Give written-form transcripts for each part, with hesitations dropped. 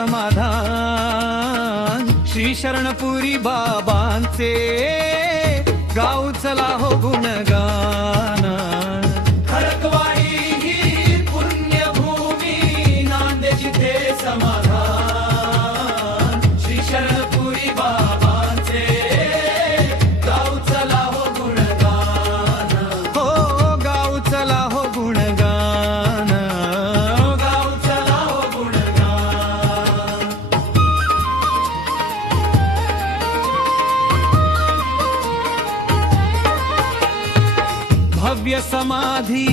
समाधान श्री शरणपुरी बाबांचे गाऊ चला हो गुणगान खरकवाडी ही पुण्यभूमी नांदे जिथे समाधान श्री शरणपुरी बाबांचे गाऊ चला हो गुणगान हो गाऊ चला हो गुणगान गाऊ चला हो गुणगान भव्य समाधी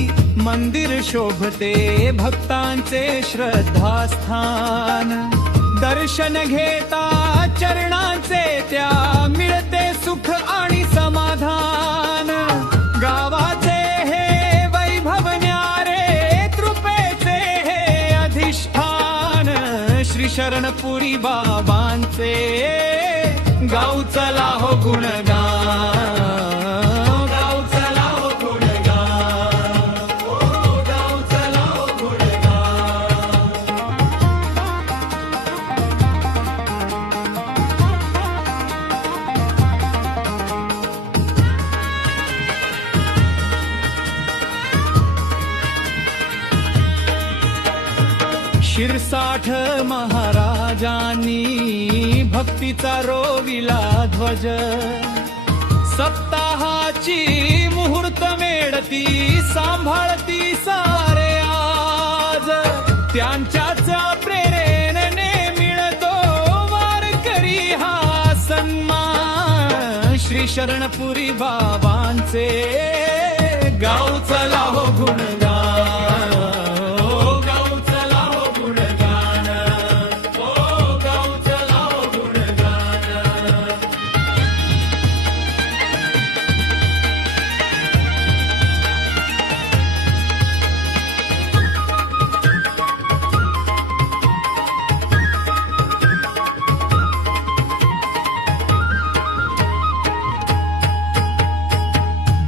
मंदिर शोभते भक्तांचे श्रद्धास्थान दर्शन घेता चरणांचे त्या मिळते सुख आणि समाधान गावाचे हे वैभव न्यारे कृपेचे हे अधिष्ठान श्री शरणपुरी बाबांचे गाऊ चला हो गुणगान शिरसाठ महाराजांनी भक्तीचा रोविला ध्वज सप्ताहाची मुहूर्त मेळती सांभाळती सारे आज त्यांच्याच प्रेरणेने मिळतो वारकरी हा सन्मान श्री शरणपुरी बाबांचे गाऊ चला हो गुणगान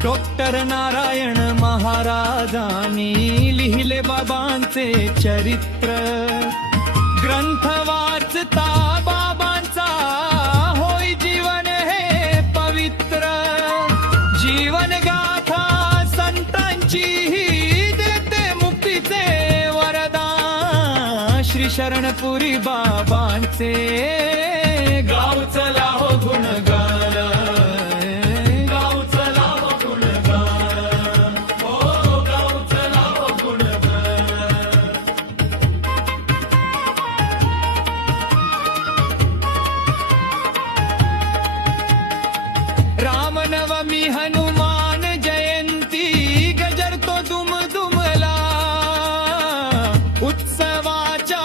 डॉक्टर नारायण महाराजांनी लिहिले बाबांचे चरित्र ग्रंथ वाचता बाबांचा होई जीवन हे पवित्र जीवन गाथा संतांची ही देते मुक्तीचे वरदान श्री शरणपुरी बाबांचे गाऊ चला हो गुणगान रामनवमी हनुमान जयंती गजरतो दुमदुमला उत्सवाच्या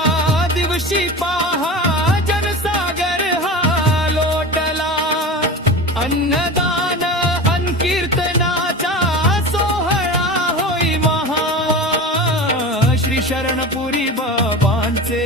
दिवशी पहा जनसागर हा लोटला अन्नदान अनकीर्तनाचा सोहळा होई महा श्री शरणपुरी बाबांचे